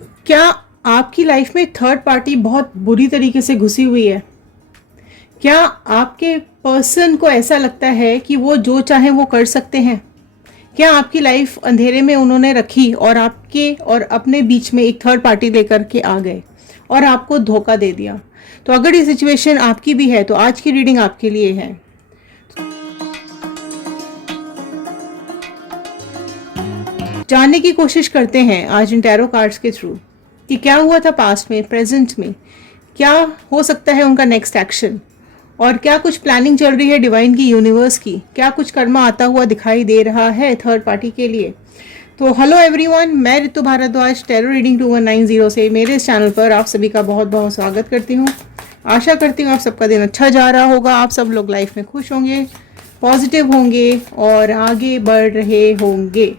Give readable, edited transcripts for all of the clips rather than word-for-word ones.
क्या आपकी लाइफ में थर्ड पार्टी बहुत बुरी तरीके से घुसी हुई है? क्या आपके पर्सन को ऐसा लगता है कि वो जो चाहे वो कर सकते हैं? क्या आपकी लाइफ अंधेरे में उन्होंने रखी और आपके और अपने बीच में एक थर्ड पार्टी लेकर के आ गए और आपको धोखा दे दिया? तो अगर ये सिचुएशन आपकी भी है तो आज की रीडिंग आपके लिए है। जानने की कोशिश करते हैं आज इन टैरो कार्ड्स के थ्रू कि क्या हुआ था पास्ट में, प्रेजेंट में, क्या हो सकता है उनका नेक्स्ट एक्शन, और क्या कुछ प्लानिंग चल रही है डिवाइन की, यूनिवर्स की, क्या कुछ कर्मा आता हुआ दिखाई दे रहा है थर्ड पार्टी के लिए। तो हेलो एवरीवन, मैं ऋतु भारद्वाज टैरो रीडिंग 2190 से मेरे इस चैनल पर आप सभी का बहुत बहुत स्वागत करती हूँ। आशा करती हूँ आप सबका दिन अच्छा जा रहा होगा, आप सब लोग लाइफ में खुश होंगे, पॉजिटिव होंगे और आगे बढ़ रहे होंगे।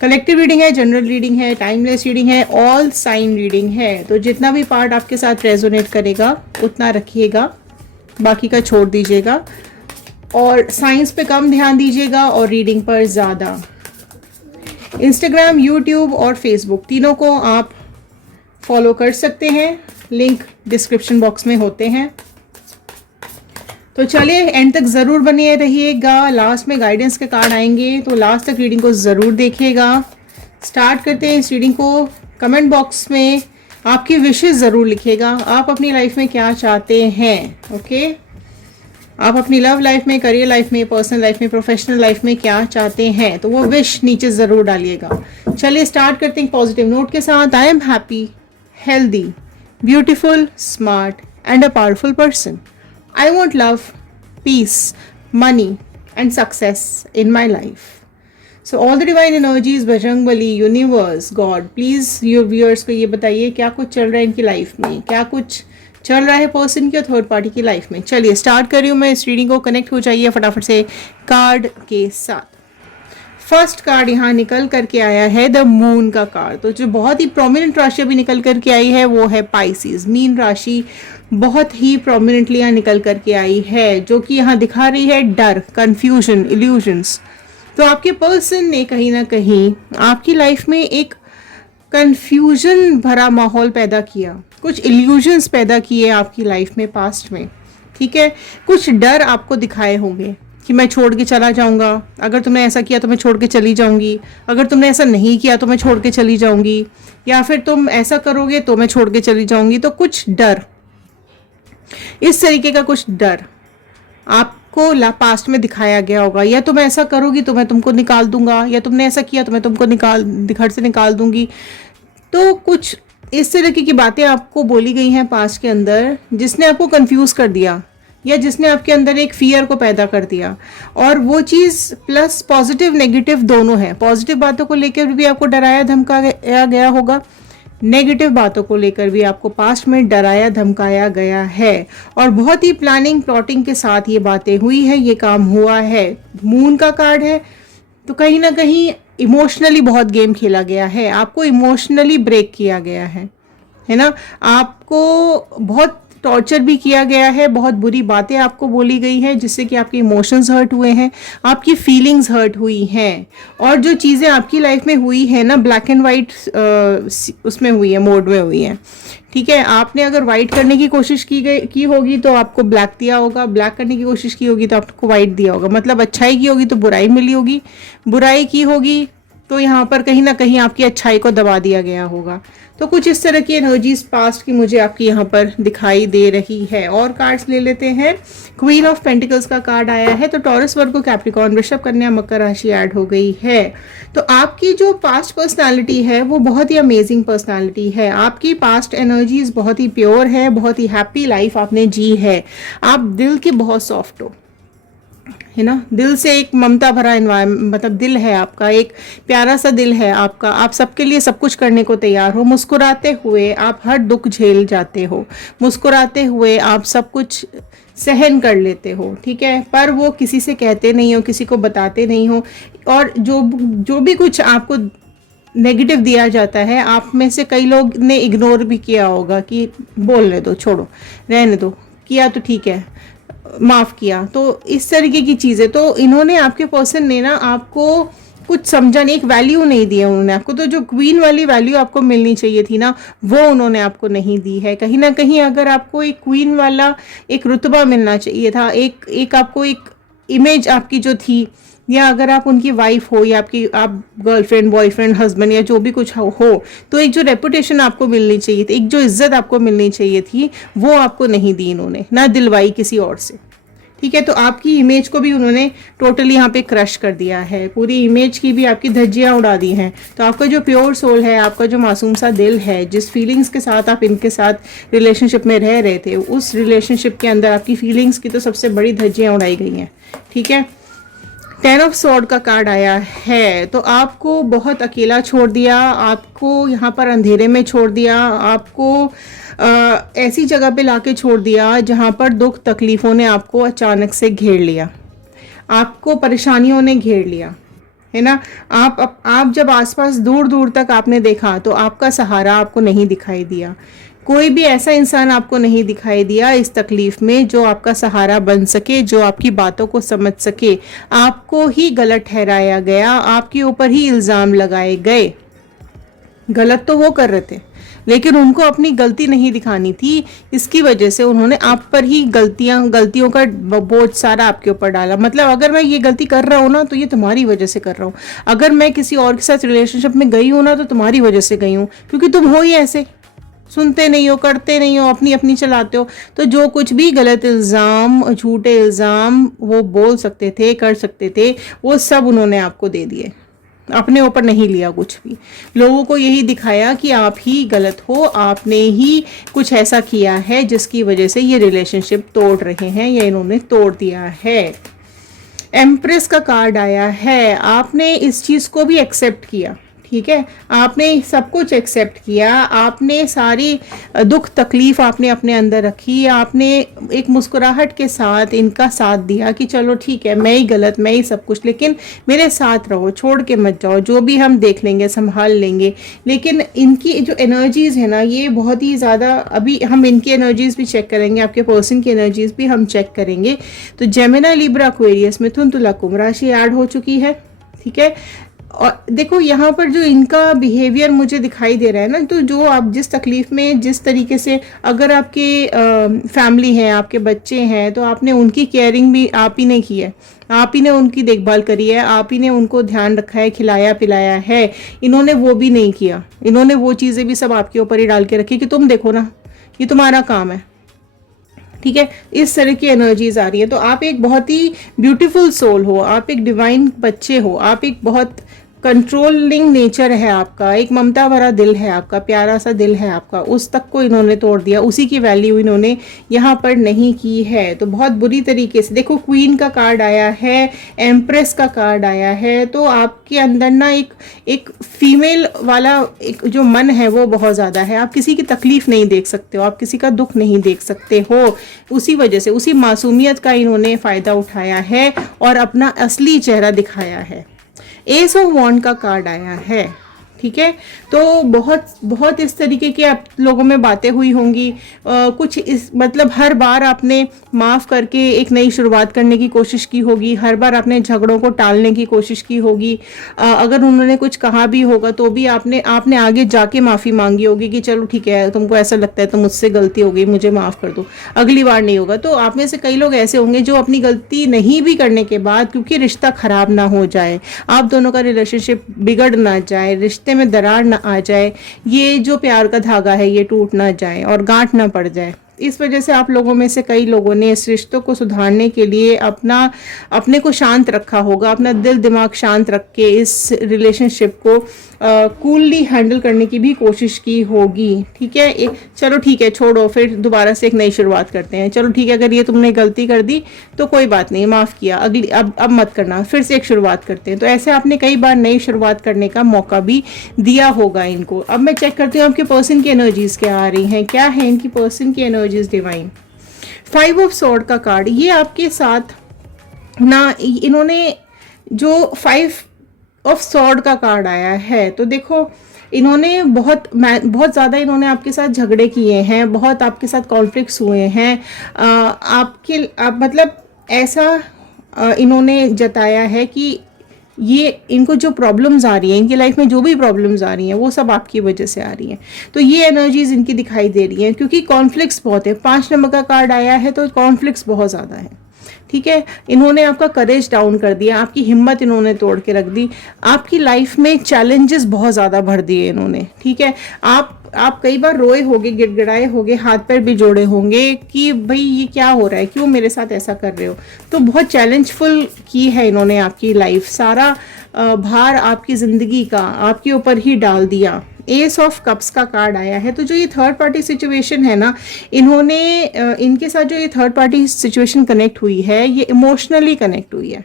कलेक्टिव रीडिंग है, जनरल रीडिंग है, टाइमलेस रीडिंग है, ऑल साइन रीडिंग है। तो जितना भी पार्ट आपके साथ रेजोनेट करेगा उतना रखिएगा, बाकी का छोड़ दीजिएगा और साइंस पे कम ध्यान दीजिएगा और रीडिंग पर ज़्यादा। इंस्टाग्राम, यूट्यूब और फेसबुक तीनों को आप फॉलो कर सकते हैं, लिंक डिस्क्रिप्शन बॉक्स में होते हैं। तो चलिए एंड तक ज़रूर बने रहिएगा, लास्ट में गाइडेंस के कार्ड आएंगे तो लास्ट तक रीडिंग को ज़रूर देखिएगा। स्टार्ट करते हैं इस रीडिंग को। कमेंट बॉक्स में आपकी विशेष ज़रूर लिखिएगा, आप अपनी लाइफ में क्या चाहते हैं। ओके, आप अपनी लव लाइफ में, करियर लाइफ में, पर्सनल लाइफ में, प्रोफेशनल लाइफ में क्या चाहते हैं, तो वो विश नीचे ज़रूर डालिएगा। चलिए स्टार्ट करते हैं पॉजिटिव नोट के साथ। I am happy, healthy, beautiful, smart and a powerful person. I want love, peace, money and success in my life. So all the divine energies, Bajrangbali, universe, God, please your viewers को ये बताइए क्या कुछ चल रहा है इनकी लाइफ में, क्या कुछ चल रहा है पर्सन की और थर्ड पार्टी की लाइफ में। चलिए स्टार्ट कर रही हूँ मैं इस रीडिंग को। कनेक्ट हो जाइए फटाफट से कार्ड के साथ। फर्स्ट कार्ड यहाँ निकल करके आया है द मून का कार्ड। तो जो बहुत ही प्रोमिनेंट राशि अभी निकल करके आई है वो है पाइसिस, मीन राशि बहुत ही प्रोमिनेंटली यहाँ निकल करके आई है, जो कि यहाँ दिखा रही है डर, कंफ्यूजन, इल्यूजन्स। तो आपके पर्सन ने कहीं ना कहीं आपकी लाइफ में एक कंफ्यूजन भरा माहौल पैदा किया, कुछ इल्यूजन्स पैदा किए आपकी लाइफ में पास्ट में। ठीक है, कुछ डर आपको दिखाए होंगे कि मैं छोड़ के चला जाऊंगा, अगर तुमने ऐसा किया तो मैं छोड़ के चली जाऊंगी, अगर तुमने ऐसा नहीं किया तो मैं छोड़ के चली जाऊंगी, या फिर तुम ऐसा करोगे तो मैं छोड़ के चली जाऊंगी। तो कुछ डर, इस तरीके का कुछ डर आपको पास्ट में दिखाया गया होगा। या तुम ऐसा करोगी तो मैं तुमको निकाल दूंगा, या तुमने ऐसा किया तो मैं तुमको घर से निकाल दूंगी। तो कुछ इस तरीके की बातें आपको बोली गई हैं पास्ट के अंदर, जिसने आपको कंफ्यूज कर दिया या जिसने आपके अंदर एक फियर को पैदा कर दिया। और वो चीज़ प्लस पॉजिटिव नेगेटिव दोनों है। पॉजिटिव बातों को लेकर भी आपको डराया धमकाया गया होगा, नेगेटिव बातों को लेकर भी आपको पास्ट में डराया धमकाया गया है, और बहुत ही प्लानिंग प्लॉटिंग के साथ ये बातें हुई है, ये काम हुआ है। मून का कार्ड है तो कहीं ना कहीं इमोशनली बहुत गेम खेला गया है, आपको इमोशनली ब्रेक किया गया है ना। आपको बहुत टॉर्चर भी किया गया है, बहुत बुरी बातें आपको बोली गई हैं जिससे कि आपके इमोशंस हर्ट हुए हैं, आपकी फीलिंग्स हर्ट हुई हैं। और जो चीज़ें आपकी लाइफ में हुई है ना, ब्लैक एंड वाइट उसमें हुई है, मोड में हुई है। ठीक है, आपने अगर वाइट करने की कोशिश की होगी तो आपको ब्लैक दिया होगा, ब्लैक करने की कोशिश की होगी तो आपको वाइट दिया होगा। मतलब अच्छाई की होगी तो बुराई मिली होगी, बुराई की होगी तो यहाँ पर कहीं ना कहीं आपकी अच्छाई को दबा दिया गया होगा। तो कुछ इस तरह की एनर्जीज पास्ट की मुझे आपकी यहाँ पर दिखाई दे रही है। और कार्ड्स ले लेते हैं। क्वीन ऑफ पेंटिकल्स का कार्ड आया है। तो टॉरस, वर्गो, कैप्रिकॉर्न, वृषभ, कन्या, मकर राशि ऐड हो गई है। तो आपकी जो पास्ट पर्सनालिटी है वो बहुत ही अमेजिंग पर्सनालिटी है। आपकी पास्ट एनर्जीज बहुत ही प्योर है, बहुत ही हैप्पी लाइफ आपने जी है। आप दिल के बहुत सॉफ्ट हो, है ना। दिल से एक ममता भरा एनवायरमेंट, मतलब दिल है आपका, एक प्यारा सा दिल है आपका। आप सबके लिए सब कुछ करने को तैयार हो। मुस्कुराते हुए आप हर दुख झेल जाते हो, मुस्कुराते हुए आप सब कुछ सहन कर लेते हो। ठीक है, पर वो किसी से कहते नहीं हो, किसी को बताते नहीं हो। और जो भी कुछ आपको नेगेटिव दिया जाता है, आप में से कई लोग ने इग्नोर भी किया होगा कि बोलने दो, छोड़ो, रहने दो, किया तो ठीक है, माफ़ किया। तो इस तरीके की चीज़ें, तो इन्होंने, आपके पर्सन ने ना आपको कुछ समझा नहीं, एक वैल्यू नहीं दी है उन्होंने आपको। तो जो क्वीन वाली वैल्यू आपको मिलनी चाहिए थी ना, वो उन्होंने आपको नहीं दी है। कहीं ना कहीं अगर आपको एक क्वीन वाला एक रुतबा मिलना चाहिए था, एक आपको एक इमेज आपकी जो थी, या अगर आप उनकी वाइफ हो या आपकी आप गर्लफ्रेंड बॉयफ्रेंड हस्बैंड या जो भी कुछ हो, तो एक जो रेपुटेशन आपको मिलनी चाहिए थी, एक जो इज्जत आपको मिलनी चाहिए थी, वो आपको नहीं दी इन्होंने, ना दिलवाई किसी और से। ठीक है, तो आपकी इमेज को भी उन्होंने टोटली यहाँ पे क्रश कर दिया है, पूरी इमेज की भी आपकी धज्जियाँ उड़ा दी हैं। तो आपका जो प्योर सोल है, आपका जो मासूम सा दिल है, जिस फीलिंग्स के साथ आप इनके साथ रिलेशनशिप में रह रहे थे, उस रिलेशनशिप के अंदर आपकी फीलिंग्स की तो सबसे बड़ी धज्जियाँ उड़ाई गई हैं। ठीक है, 10 ऑफ स्वॉर्ड का कार्ड आया है। तो आपको बहुत अकेला छोड़ दिया, आपको यहाँ पर अंधेरे में छोड़ दिया, आपको ऐसी जगह पे लाके छोड़ दिया जहाँ पर दुख तकलीफ़ों ने आपको अचानक से घेर लिया, आपको परेशानियों ने घेर लिया, है ना। आप जब आसपास दूर दूर तक आपने देखा तो आपका सहारा आपको नहीं दिखाई दिया। कोई भी ऐसा इंसान आपको नहीं दिखाई दिया इस तकलीफ में जो आपका सहारा बन सके, जो आपकी बातों को समझ सके। आपको ही गलत ठहराया गया, आपके ऊपर ही इल्ज़ाम लगाए गए। गलत तो वो कर रहे थे, लेकिन उनको अपनी गलती नहीं दिखानी थी, इसकी वजह से उन्होंने आप पर ही गलतियों का बोझ सारा आपके ऊपर डाला। मतलब अगर मैं ये गलती कर रहा हूँ ना, तो ये तुम्हारी वजह से कर रहा हूँ। अगर मैं किसी और के साथ रिलेशनशिप में गई हूँ ना, तो तुम्हारी वजह से गई हूँ, क्योंकि तुम हो ही ऐसे, सुनते नहीं हो, करते नहीं हो, अपनी अपनी चलाते हो। तो जो कुछ भी गलत इल्ज़ाम, झूठे इल्ज़ाम वो बोल सकते थे, कर सकते थे, वो सब उन्होंने आपको दे दिए, अपने ऊपर नहीं लिया कुछ भी। लोगों को यही दिखाया कि आप ही गलत हो, आपने ही कुछ ऐसा किया है जिसकी वजह से ये रिलेशनशिप तोड़ रहे हैं या इन्होंने तोड़ दिया है। एम्प्रेस का कार्ड आया है, आपने इस चीज़ को भी एक्सेप्ट किया। ठीक है, आपने सब कुछ एक्सेप्ट किया, आपने सारी दुख तकलीफ आपने अपने अंदर रखी, आपने एक मुस्कुराहट के साथ इनका साथ दिया कि चलो ठीक है, मैं ही गलत, मैं ही सब कुछ, लेकिन मेरे साथ रहो, छोड़ के मत जाओ, जो भी हम देख लेंगे, संभाल लेंगे। लेकिन इनकी जो एनर्जीज है ना, ये बहुत ही ज़्यादा, अभी हम इनकी एनर्जीज भी चेक करेंगे, आपके पर्सन की एनर्जीज भी हम चेक करेंगे। तो जेमिनी, लिब्रा, एक्वेरियस, मिथुन, तुला, कुंभ राशि ऐड हो चुकी है। ठीक है, और देखो यहाँ पर जो इनका बिहेवियर मुझे दिखाई दे रहा है ना, तो जो आप जिस तकलीफ में, जिस तरीके से, अगर आपके फैमिली है, आपके बच्चे हैं, तो आपने उनकी केयरिंग भी आप ही ने की है, आप ही ने उनकी देखभाल करी है, आप ही ने उनको ध्यान रखा है, खिलाया पिलाया है। इन्होंने वो भी नहीं किया, इन्होंने वो चीज़ें भी सब आपके ऊपर ही डाल के रखी कि तुम देखो ना, ये तुम्हारा काम है। ठीक है, इस तरह की एनर्जीज आ रही है। तो आप एक बहुत ही ब्यूटीफुल सोल हो, आप एक डिवाइन बच्चे हो, आप एक बहुत कंट्रोलिंग नेचर है आपका, एक ममता भरा दिल है आपका, प्यारा सा दिल है आपका, उस तक को इन्होंने तोड़ दिया, उसी की वैल्यू इन्होंने यहाँ पर नहीं की है। तो बहुत बुरी तरीके से देखो, क्वीन का कार्ड आया है, एम्प्रेस का कार्ड आया है। तो आपके अंदर ना एक फीमेल वाला एक जो मन है वो बहुत ज़्यादा है। आप किसी की तकलीफ नहीं देख सकते हो, आप किसी का दुख नहीं देख सकते हो। उसी वजह से, उसी मासूमियत का इन्होंने फ़ायदा उठाया है और अपना असली चेहरा दिखाया है। एस ऑफ वॉन्ड का कार्ड आया है। ठीक है, तो बहुत बहुत इस तरीके की आप लोगों में बातें हुई होंगी। कुछ इस मतलब हर बार आपने माफ़ करके एक नई शुरुआत करने की कोशिश की होगी, हर बार आपने झगड़ों को टालने की कोशिश की होगी। अगर उन्होंने कुछ कहा भी होगा तो भी आपने आगे जाके माफ़ी मांगी होगी कि चलो ठीक है, तुमको ऐसा लगता है तो मुझसे गलती हो गई, मुझे माफ़ कर दो, अगली बार नहीं होगा। तो आप में से कई लोग ऐसे होंगे जो अपनी गलती नहीं भी करने के बाद, क्योंकि रिश्ता ख़राब ना हो जाए, आप दोनों का रिलेशनशिप बिगड़ ना जाए, रिश्ते में दरार ना आ जाए, ये जो प्यार का धागा है ये टूट ना जाए और गांठ ना पड़ जाए, इस वजह से आप लोगों में से कई लोगों ने इस रिश्तों को सुधारने के लिए अपने को शांत रखा होगा, अपना दिल दिमाग शांत रख के इस रिलेशनशिप को कूलली हैंडल करने की भी कोशिश की होगी। ठीक है, चलो ठीक है, छोड़ो, फिर दोबारा से एक नई शुरुआत करते हैं। चलो ठीक है, अगर ये तुमने गलती कर दी तो कोई बात नहीं, माफ़ किया, अगली अब मत करना, फिर से एक शुरुआत करते हैं। तो ऐसे आपने कई बार नई शुरुआत करने का मौका भी दिया होगा इनको। अब मैं चेक करती हूँ आपके पर्सन की एनर्जीज क्या आ रही हैं, क्या है इनकी पर्सन की एनर्जीज डिवाइन। 5 ऑफ स्वॉर्ड का कार्ड, ये आपके साथ ना, इन्होंने जो 5 ऑफ स्वॉर्ड का कार्ड आया है, तो देखो इन्होंने बहुत ज़्यादा इन्होंने आपके साथ झगड़े किए हैं, बहुत आपके साथ कॉन्फ्लिक्ट्स हुए हैं। मतलब ऐसा इन्होंने जताया है कि ये इनको जो प्रॉब्लम्स आ रही हैं, इनकी लाइफ में जो भी प्रॉब्लम्स आ रही हैं वो सब आपकी वजह से आ रही हैं। तो ये एनर्जीज इनकी दिखाई दे रही हैं, क्योंकि कॉन्फ्लिक्ट्स बहुत है। 5 नंबर का कार्ड आया है तो कॉन्फ्लिक्ट्स बहुत ज़्यादा है, ठीक है। इन्होंने आपका करेज डाउन कर दिया, आपकी हिम्मत इन्होंने तोड़ के रख दी, आपकी लाइफ में चैलेंजेस बहुत ज़्यादा भर दिए इन्होंने, ठीक है। आप कई बार रोए होगे, गिड़गिड़ाए होगे, हाथ पैर भी जोड़े होंगे कि भाई ये क्या हो रहा है, क्यों मेरे साथ ऐसा कर रहे हो। तो बहुत चैलेंजफुल की है इन्होंने आपकी लाइफ, सारा भार आपकी ज़िंदगी का आपके ऊपर ही डाल दिया। एस ऑफ कप्स का कार्ड आया है। तो जो ये थर्ड पार्टी सिचुएशन है ना, इन्होंने इनके साथ जो ये थर्ड पार्टी सिचुएशन कनेक्ट हुई है, ये इमोशनली कनेक्ट हुई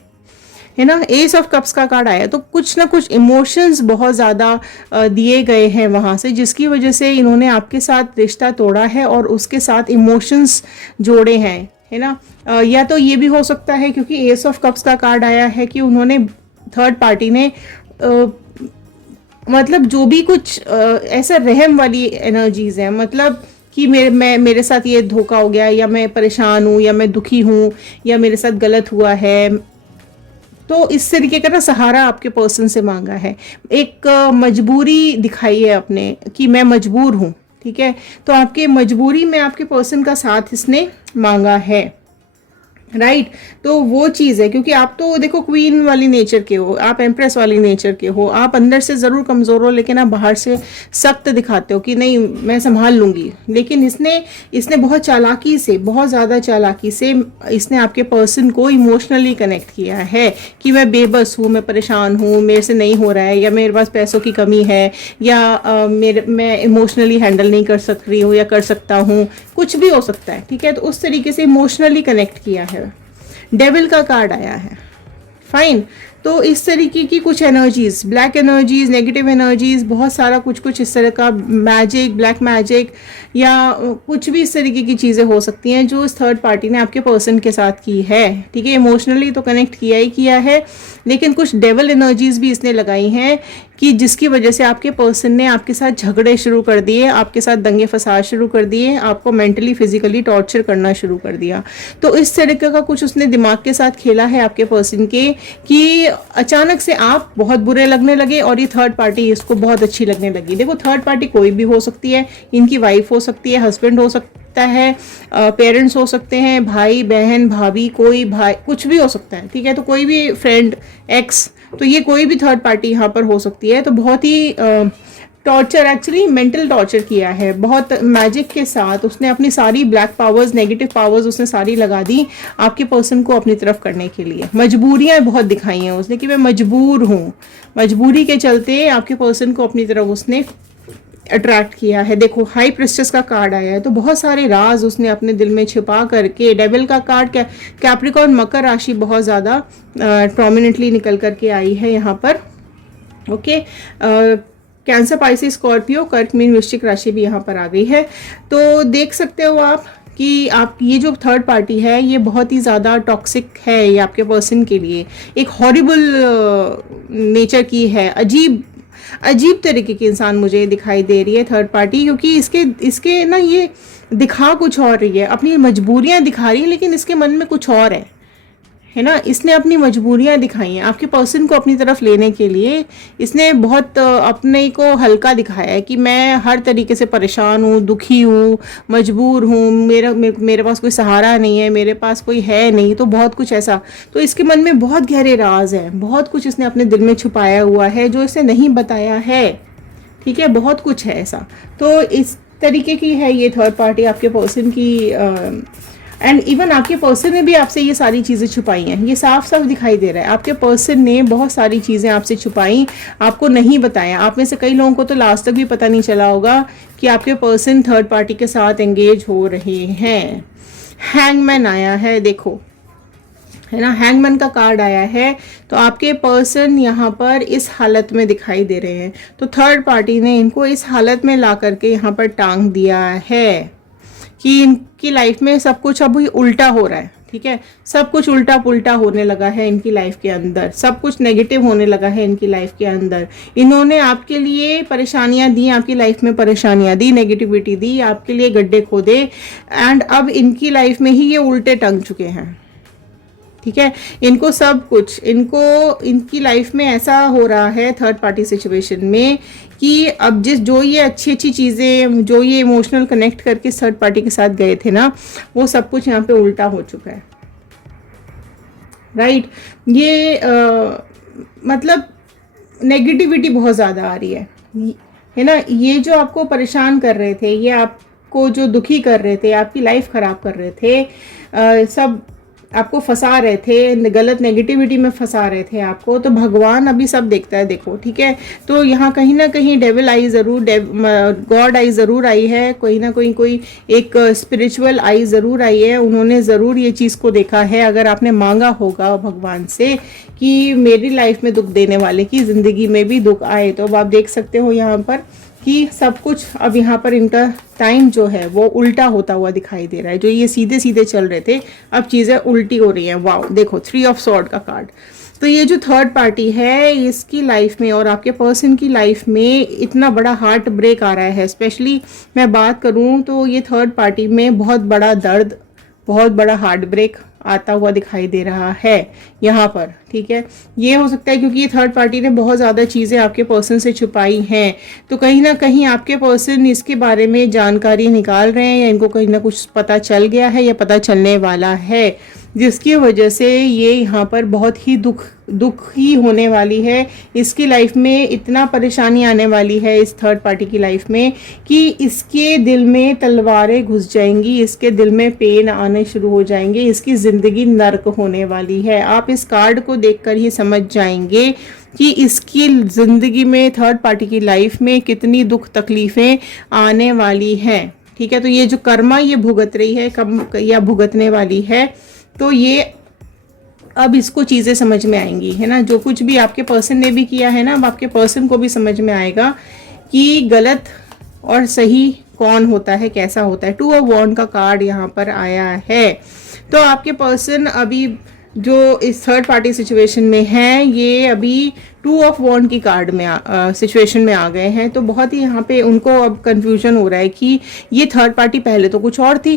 है ना। एस ऑफ कप्स का कार्ड आया तो कुछ ना कुछ इमोशंस बहुत ज़्यादा दिए गए हैं वहाँ से, जिसकी वजह से इन्होंने आपके साथ रिश्ता तोड़ा है और उसके साथ इमोशंस जोड़े हैं, है ना। या तो ये भी हो सकता है, क्योंकि एस ऑफ कप्स का कार्ड आया है, कि उन्होंने थर्ड पार्टी ने मतलब जो भी कुछ ऐसा रहम वाली एनर्जीज है, मतलब कि मेरे साथ ये धोखा हो गया, या मैं परेशान हूँ, या मैं दुखी हूँ, या मेरे साथ गलत हुआ है। तो इस तरीके का ना सहारा आपके पर्सन से मांगा है, एक मजबूरी दिखाई है अपने कि मैं मजबूर हूँ, ठीक है। तो आपके मजबूरी में आपके पर्सन का साथ इसने मांगा है, राइट। तो वो चीज़ है, क्योंकि आप तो देखो क्वीन वाली नेचर के हो, आप एम्प्रेस वाली नेचर के हो, आप अंदर से ज़रूर कमज़ोर हो, लेकिन आप बाहर से सख्त दिखाते हो कि नहीं मैं संभाल लूँगी। लेकिन इसने बहुत चालाकी से, बहुत ज़्यादा चालाकी से इसने आपके पर्सन को इमोशनली कनेक्ट किया है कि मैं बेबस हूँ, मैं परेशान हूँ, मेरे से नहीं हो रहा है, या मेरे पास पैसों की कमी है, या मैं इमोशनली हैंडल नहीं कर सक रही हूँ, या कर सकता हूँ, कुछ भी हो सकता है, ठीक है। तो उस तरीके से इमोशनली कनेक्ट किया है। डेविल का कार्ड आया है, फाइन। तो इस तरीके की कुछ energies, black energies, negative energies, बहुत सारा कुछ इस तरह का मैजिक, ब्लैक मैजिक, या कुछ भी इस तरीके की चीज़ें हो सकती हैं जो इस थर्ड पार्टी ने आपके पर्सन के साथ की है, ठीक है। इमोशनली तो कनेक्ट किया ही किया है, लेकिन कुछ डेविल एनर्जीज भी इसने लगाई हैं कि जिसकी वजह से आपके पर्सन ने आपके साथ झगड़े शुरू कर दिए, आपके साथ दंगे फसाद शुरू कर दिए, आपको मेंटली फिजिकली टॉर्चर करना शुरू कर दिया। तो इस तरीके का कुछ उसने दिमाग के साथ खेला है आपके पर्सन के, कि अचानक से आप बहुत बुरे लगने लगे और ये थर्ड पार्टी इसको बहुत अच्छी लगने लगी। देखो थर्ड पार्टी कोई भी हो सकती है, इनकी वाइफ हो सकती है, हस्बैंड हो सकता है, पेरेंट्स हो सकते हैं, भाई बहन भाभी, कोई भाई, कुछ भी हो सकता है, ठीक है। तो कोई भी फ्रेंड, एक्स, तो ये कोई भी थर्ड पार्टी यहाँ पर हो सकती है। तो बहुत ही टॉर्चर, एक्चुअली मेंटल टॉर्चर किया है, बहुत मैजिक के साथ उसने अपनी सारी ब्लैक पावर्स, नेगेटिव पावर्स उसने सारी लगा दी आपके पर्सन को अपनी तरफ करने के लिए। मजबूरियां बहुत दिखाई हैं उसने कि मैं मजबूर हूँ, मजबूरी के चलते आपके पर्सन को अपनी तरफ उसने अट्रैक्ट किया है। देखो हाई प्रिस्टेस का कार्ड आया है, तो बहुत सारे राज उसने अपने दिल में छिपा करके, डेविल का कार्ड, कैप्रिकॉर्न मकर राशि बहुत ज़्यादा प्रोमिनेंटली निकल करके आई है यहाँ पर, ओके। कैंसर, पाइसिस, स्कॉर्पियो, कर्क, मीन, वृश्चिक राशि भी यहाँ पर आ गई है। तो देख सकते हो आप कि आप ये जो थर्ड पार्टी है ये बहुत ही ज़्यादा टॉक्सिक है, ये आपके पर्सन के लिए एक हॉरिबल नेचर की है, अजीब तरीके की इंसान मुझे दिखाई दे रही है थर्ड पार्टी, क्योंकि इसके ना ये दिखा कुछ और रही है, अपनी मजबूरियां दिखा रही है, लेकिन इसके मन में कुछ और है ना। इसने अपनी मजबूरियां दिखाई हैं आपके पर्सन को अपनी तरफ लेने के लिए। इसने बहुत अपने को हल्का दिखाया है कि मैं हर तरीके से परेशान हूँ, दुखी हूँ, मजबूर हूँ, मेरे पास कोई सहारा नहीं है, मेरे पास कोई है नहीं, तो बहुत कुछ ऐसा। तो इसके मन में बहुत गहरे राज हैं, बहुत कुछ इसने अपने दिल में छुपाया हुआ है जो इसे नहीं बताया है, ठीक है। बहुत कुछ है ऐसा। तो इस तरीके की है ये थर्ड पार्टी आपके पर्सन की, एंड इवन आपके पर्सन ने भी आपसे ये सारी चीज़ें छुपाई हैं, ये साफ साफ दिखाई दे रहा है। आपके पर्सन ने बहुत सारी चीज़ें आपसे छुपाई, आपको नहीं बताया। आप में से कई लोगों को तो लास्ट तक भी पता नहीं चला होगा कि आपके पर्सन थर्ड पार्टी के साथ एंगेज हो रहे हैं। हैंगमैन आया है, देखो, है ना, हैंगमैन का कार्ड आया है। तो आपके पर्सन यहाँ पर इस हालत में दिखाई दे रहे हैं। तो थर्ड पार्टी ने इनको इस हालत में ला करके यहाँ पर टांग दिया है कि इनकी लाइफ में सब कुछ अब उल्टा हो रहा है, ठीक है। सब कुछ उल्टा पुल्टा होने लगा है इनकी लाइफ के अंदर, सब कुछ नेगेटिव होने लगा है इनकी लाइफ के अंदर। इन्होंने आपके लिए परेशानियां दी, आपकी लाइफ में परेशानियां दी, नेगेटिविटी दी, आपके लिए गड्ढे खोदे, एंड अब इनकी लाइफ में ही ये उल्टे टंग चुके हैं, ठीक है। इनको सब कुछ, इनको इनकी लाइफ में ऐसा हो रहा है थर्ड पार्टी सिचुएशन में कि अब जो ये अच्छी अच्छी चीज़ें, जो ये इमोशनल कनेक्ट करके थर्ड पार्टी के साथ गए थे ना, वो सब कुछ यहाँ पे उल्टा हो चुका है। राइट। ये मतलब नेगेटिविटी बहुत ज़्यादा आ रही है ना। ये जो आपको परेशान कर रहे थे, ये आपको जो दुखी कर रहे थे, आपकी लाइफ ख़राब कर रहे थे, सब आपको फंसा रहे थे, गलत नेगेटिविटी में फंसा रहे थे आपको, तो भगवान अभी सब देखता है, देखो, ठीक है। तो यहाँ कहीं ना कहीं डेविल आई ज़रूर, गॉड आई ज़रूर आई है, कोई ना कोई एक स्पिरिचुअल आई ज़रूर आई है। उन्होंने ज़रूर ये चीज़ को देखा है। अगर आपने मांगा होगा भगवान से कि मेरी लाइफ में दुख देने वाले की ज़िंदगी में भी दुख आए, तो अब आप देख सकते हो यहाँ पर कि सब कुछ अब यहाँ पर इनका टाइम जो है वो उल्टा होता हुआ दिखाई दे रहा है। जो ये सीधे सीधे चल रहे थे, अब चीज़ें उल्टी हो रही हैं। वाओ, देखो 3 ऑफ सॉर्ड का कार्ड। तो ये जो थर्ड पार्टी है, इसकी लाइफ में और आपके पर्सन की लाइफ में इतना बड़ा हार्ट ब्रेक आ रहा है। स्पेशली मैं बात करूँ तो ये थर्ड पार्टी में बहुत बड़ा दर्द, बहुत बड़ा हार्ट ब्रेक आता हुआ दिखाई दे रहा है यहाँ पर, ठीक है। ये हो सकता है क्योंकि ये थर्ड पार्टी ने बहुत ज़्यादा चीज़ें आपके पर्सन से छुपाई हैं, तो कहीं ना कहीं आपके पर्सन इसके बारे में जानकारी निकाल रहे हैं, या इनको कहीं ना कुछ पता चल गया है या पता चलने वाला है, जिसकी वजह से ये यहाँ पर बहुत ही दुखी होने वाली है। इसकी लाइफ में इतना परेशानी आने वाली है इस थर्ड पार्टी की लाइफ में कि इसके दिल में तलवारें घुस जाएंगी, इसके दिल में पेन आने शुरू हो जाएंगे, इसकी ज़िंदगी नर्क होने वाली है। आप इस कार्ड को देखकर ही समझ जाएंगे कि इसकी ज़िंदगी में, थर्ड पार्टी की लाइफ में कितनी दुख तकलीफ़ें आने वाली हैं, ठीक है। तो ये जो कर्मा ये भुगत रही है, कब या भुगतने वाली है, तो ये अब इसको चीज़ें समझ में आएंगी, है ना। जो कुछ भी आपके पर्सन ने भी किया है ना, अब आपके पर्सन को भी समझ में आएगा कि गलत और सही कौन होता है, कैसा होता है। 2 ऑफ वॉन्ड का कार्ड यहाँ पर आया है। तो आपके पर्सन अभी जो इस थर्ड पार्टी सिचुएशन में है, ये अभी 2 ऑफ वॉन्ड की कार्ड में सिचुएशन में आ गए हैं। तो बहुत ही यहाँ पे उनको अब कंफ्यूजन हो रहा है कि ये थर्ड पार्टी पहले तो कुछ और थी,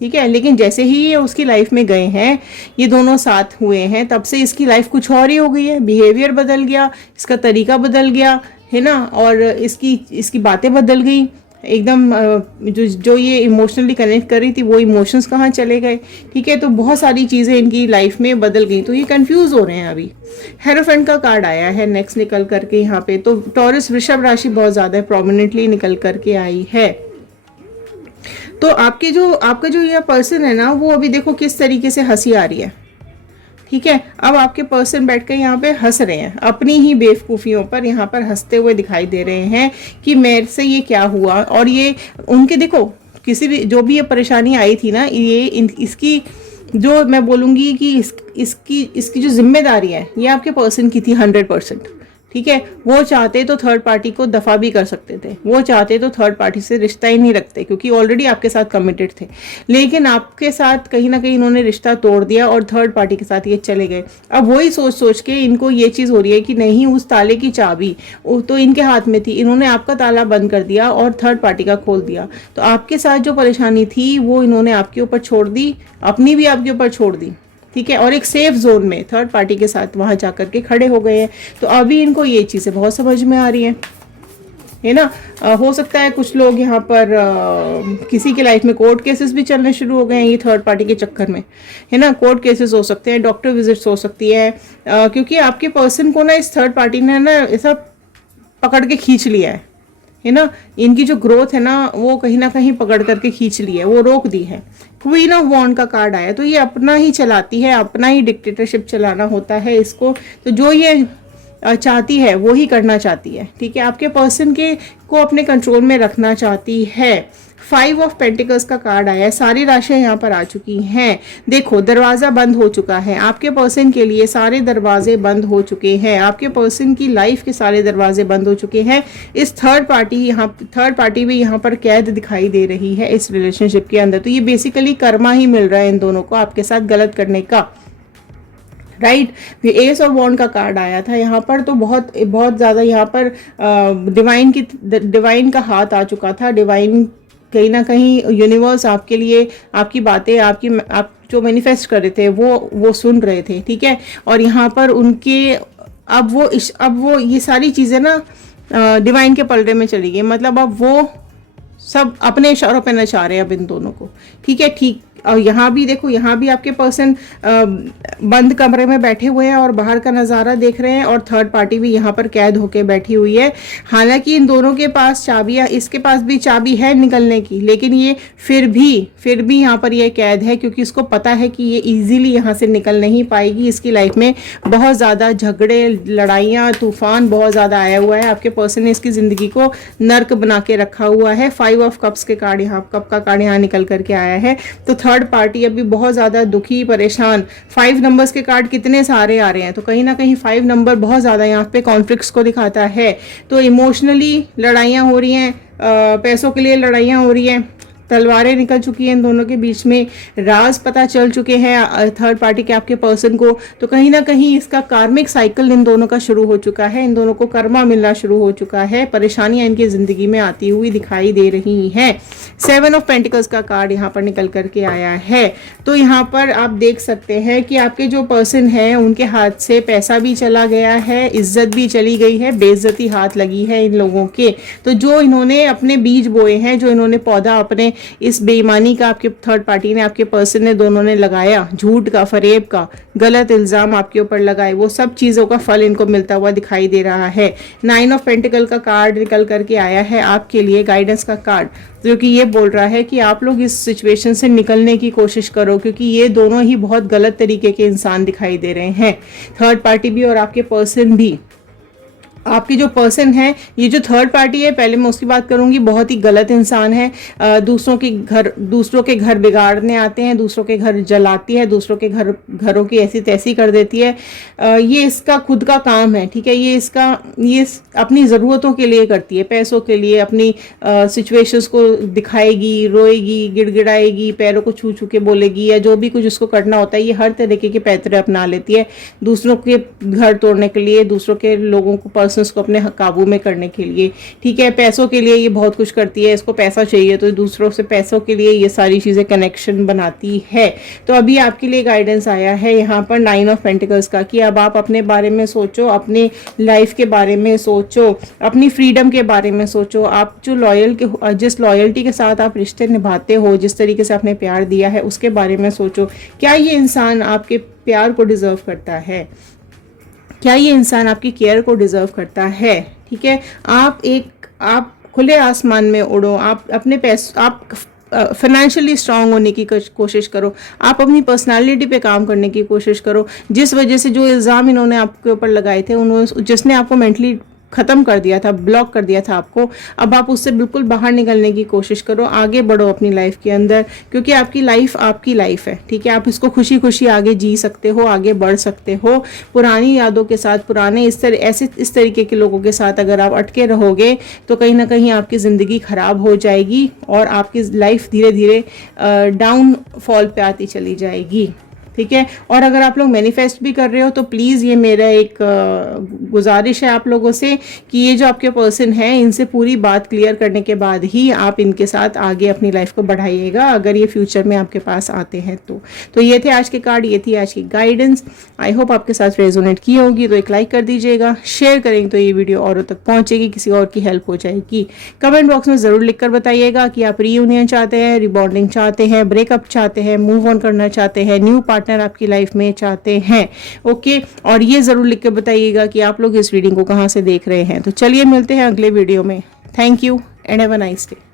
ठीक है, लेकिन जैसे ही ये उसकी लाइफ में गए हैं, ये दोनों साथ हुए हैं, तब से इसकी लाइफ कुछ और ही हो गई है। बिहेवियर बदल गया, इसका तरीका बदल गया, है ना, और इसकी बातें बदल गई एकदम। जो ये इमोशनली कनेक्ट कर रही थी, वो इमोशंस कहाँ चले गए, ठीक है। तो बहुत सारी चीज़ें इनकी लाइफ में बदल गई, तो ये कंफ्यूज हो रहे हैं अभी। हेरोफेंट का कार्ड आया है नेक्स्ट निकल करके यहाँ पे। तो टॉरस वृषभ राशि बहुत ज़्यादा प्रोमिनेंटली निकल करके आई है। तो आपका जो ये पर्सन है ना, वो अभी देखो किस तरीके से हंसी आ रही है, ठीक है। अब आपके पर्सन बैठ कर यहाँ पे हंस रहे हैं, अपनी ही बेवकूफ़ियों पर यहाँ पर हंसते हुए दिखाई दे रहे हैं कि मेरे से ये क्या हुआ। और ये उनके देखो, किसी भी जो भी ये परेशानी आई थी ना, ये इसकी जो मैं बोलूँगी कि इसकी जो जिम्मेदारी है, ये आपके पर्सन की थी 100%, ठीक है। वो चाहते तो थर्ड पार्टी को दफा भी कर सकते थे, वो चाहते तो थर्ड पार्टी से रिश्ता ही नहीं रखते, क्योंकि ऑलरेडी आपके साथ कमिटेड थे। लेकिन आपके साथ कहीं ना कहीं इन्होंने रिश्ता तोड़ दिया और थर्ड पार्टी के साथ ये चले गए। अब वही सोच के इनको ये चीज़ हो रही है कि नहीं, उस ताले की चाबी तो इनके हाथ में थी, इन्होंने आपका ताला बंद कर दिया और थर्ड पार्टी का खोल दिया। तो आपके साथ जो परेशानी थी वो इन्होंने आपके ऊपर छोड़ दी, अपनी भी आपके ऊपर छोड़ दी, ठीक है। और एक सेफ जोन में थर्ड पार्टी के साथ वहां जाकर के खड़े हो गए हैं। तो अभी इनको ये चीज़ें बहुत समझ में आ रही हैं, है ना। हो सकता है कुछ लोग यहाँ पर किसी की लाइफ में कोर्ट केसेस भी चलने शुरू हो गए हैं ये थर्ड पार्टी के चक्कर में, है ना। कोर्ट केसेस हो सकते हैं, डॉक्टर विजिट्स हो सकती है, क्योंकि आपके पर्सन को ना इस थर्ड पार्टी ने ना ऐसा पकड़ के खींच लिया है ना। इनकी जो ग्रोथ है ना, वो कहीं ना कहीं पकड़ करके खींच ली है, वो रोक दी है। क्वीन ऑफ वॉन्ड का कार्ड आया, तो ये अपना ही चलाती है, अपना ही डिक्टेटरशिप चलाना होता है इसको। तो जो ये चाहती है वो ही करना चाहती है, ठीक है। आपके पर्सन को अपने कंट्रोल में रखना चाहती है। 5 ऑफ पेंटिकल्स का कार्ड आया है, सारी राशियां यहाँ पर आ चुकी हैं। देखो, दरवाज़ा बंद हो चुका है आपके पर्सन के लिए, सारे दरवाजे बंद हो चुके हैं, आपके पर्सन की लाइफ के सारे दरवाजे बंद हो चुके हैं। इस थर्ड पार्टी भी यहाँ पर कैद दिखाई दे रही है इस रिलेशनशिप के अंदर। तो ये बेसिकली कर्मा ही मिल रहा है इन दोनों को आपके साथ गलत करने का, राइट। एस ऑफ वॉन्ड का कार्ड आया था यहाँ पर। तो बहुत बहुत ज़्यादा यहाँ पर डिवाइन का हाथ आ चुका था, डिवाइन कहीं ना कहीं यूनिवर्स आपके लिए आपकी बातें आप जो मैनिफेस्ट कर रहे थे वो सुन रहे थे, ठीक है। और यहाँ पर उनके अब वो ये सारी चीज़ें ना डिवाइन के पलड़े में चली गई, मतलब अब वो सब अपने इशारों पे नचा रहे हैं अब इन दोनों को, ठीक है। ठीक, और यहाँ भी देखो, यहाँ भी आपके पर्सन बंद कमरे में बैठे हुए हैं और बाहर का नज़ारा देख रहे हैं, और थर्ड पार्टी भी यहाँ पर कैद होके बैठी हुई है। हालांकि इन दोनों के पास चाबियाँ, इसके पास भी चाबी है निकलने की, लेकिन ये फिर भी यहाँ पर ये कैद है, क्योंकि इसको पता है कि ये इजीली यहाँ से निकल नहीं पाएगी। इसकी लाइफ में बहुत ज़्यादा झगड़े, लड़ाइयाँ, तूफान बहुत ज़्यादा आया हुआ है। आपके पर्सन ने इसकी ज़िंदगी को नर्क बना के रखा हुआ है। 5 ऑफ कप्स के कार्ड यहाँ, कप का कार्ड यहाँ निकल करके आया है। तो थर्ड पार्टी अभी बहुत ज़्यादा दुखी, परेशान। 5 नंबर्स के कार्ड कितने सारे आ रहे हैं, तो कहीं ना कहीं 5 नंबर बहुत ज़्यादा यहाँ पे कॉन्फ्लिक्ट्स को दिखाता है। तो इमोशनली लड़ाइयाँ हो रही हैं, पैसों के लिए लड़ाइयाँ हो रही हैं, तलवारें निकल चुकी हैं इन दोनों के बीच में, राज पता चल चुके हैं थर्ड पार्टी के आपके पर्सन को। तो कहीं ना कहीं इसका कार्मिक साइकिल इन दोनों का शुरू हो चुका है, इन दोनों को कर्मा मिलना शुरू हो चुका है, परेशानियां इनकी ज़िंदगी में आती हुई दिखाई दे रही हैं। 7 ऑफ पेंटिकल्स का कार्ड यहाँ पर निकल करके आया है। तो यहाँ पर आप देख सकते हैं कि आपके जो पर्सन है उनके हाथ से पैसा भी चला गया है, इज्जत भी चली गई है, बेइज्जती हाथ लगी है इन लोगों के। तो जो इन्होंने अपने बीज बोए हैं, जो इन्होंने पौधा अपने इस बेईमानी का आपके थर्ड पार्टी ने, आपके पर्सन ने, दोनों ने लगाया, झूठ का, फरेब का, गलत इल्जाम आपके ऊपर लगाए, वो सब चीज़ों का फल इनको मिलता हुआ दिखाई दे रहा है। 9 ऑफ पेंटिकल का कार्ड निकल करके आया है आपके लिए, गाइडेंस का कार्ड, जो कि ये बोल रहा है कि आप लोग इस सिचुएशन से निकलने की कोशिश करो, क्योंकि ये दोनों ही बहुत गलत तरीके के इंसान दिखाई दे रहे हैं, थर्ड पार्टी भी और आपके पर्सन भी। आपकी जो पर्सन है, ये जो थर्ड पार्टी है, पहले मैं उसकी बात करूंगी, बहुत ही गलत इंसान है। दूसरों के घर बिगाड़ने आते हैं, दूसरों के घर जलाती है, दूसरों के घरों की ऐसी तैसी कर देती है। ये इसका खुद का काम है, ठीक है। ये अपनी ज़रूरतों के लिए करती है, पैसों के लिए, अपनी सिचुएशंस को दिखाएगी, रोएगी, गिड़गिड़ाएगी, पैरों को छू छू के बोलेगी, या जो भी कुछ उसको करना होता है, ये हर तरीके के पैतरे अपना लेती है दूसरों के घर तोड़ने के लिए, दूसरों के लोगों को, पर्सन्स को अपने काबू में करने के लिए, ठीक है। पैसों के लिए ये बहुत कुछ करती है, इसको पैसा चाहिए तो दूसरों से पैसों के लिए ये सारी चीज़ें कनेक्शन बनाती है। तो अभी आपके लिए गाइडेंस आया है यहाँ पर 9 ऑफ पेंटिकल्स का, कि अब आप अपने बारे में सोचो, अपनी लाइफ के बारे में सोचो, अपनी फ्रीडम के बारे में सोचो। आप जो जिस लॉयल्टी के साथ आप रिश्ते निभाते हो, जिस तरीके से आपने प्यार दिया है, उसके बारे में सोचो। क्या ये इंसान आपके प्यार को डिजर्व करता है? क्या ये इंसान आपकी केयर को डिजर्व करता है? ठीक है, आप खुले आसमान में उड़ो, आप अपने आप फाइनेंशियली स्ट्रांग होने की कोशिश करो, आप अपनी पर्सनालिटी पे काम करने की कोशिश करो। जिस वजह से जो इल्ज़ाम इन्होंने आपके ऊपर लगाए थे, उन्होंने जिसने आपको मेंटली ख़त्म कर दिया था, ब्लॉक कर दिया था आपको, अब आप उससे बिल्कुल बाहर निकलने की कोशिश करो, आगे बढ़ो अपनी लाइफ के अंदर, क्योंकि आपकी लाइफ है, ठीक है। आप इसको खुशी खुशी आगे जी सकते हो, आगे बढ़ सकते हो। पुरानी यादों के साथ, पुराने इस तरीके के लोगों के साथ अगर आप अटके रहोगे तो कहीं ना कहीं आपकी ज़िंदगी ख़राब हो जाएगी और आपकी लाइफ धीरे धीरे डाउनफॉल पे आती चली जाएगी, ठीक है। और अगर आप लोग मैनिफेस्ट भी कर रहे हो तो प्लीज़ ये मेरा एक गुजारिश है आप लोगों से कि ये जो आपके पर्सन हैं, इनसे पूरी बात क्लियर करने के बाद ही आप इनके साथ आगे अपनी लाइफ को बढ़ाइएगा, अगर ये फ्यूचर में आपके पास आते हैं तो ये थे आज के कार्ड, ये थी आज की गाइडेंस। आई होप आपके साथ रेजोनेट की होगी, तो एक लाइक कर दीजिएगा, शेयर करेंगे तो ये वीडियो औरों तक पहुँचेगी, किसी और की हेल्प हो जाएगी। कमेंट बॉक्स में ज़रूर लिख कर बताइएगा कि आप रीयूनियन चाहते हैं, रिबॉन्डिंग चाहते हैं, ब्रेकअप चाहते हैं, मूव ऑन करना चाहते हैं, न्यू पार्टनर आपकी लाइफ में चाहते हैं, ओके। और ये जरूर लिख के बताइएगा कि आप लोग इस रीडिंग को कहाँ से देख रहे हैं। तो चलिए मिलते हैं अगले वीडियो में। Thank you and have a nice day.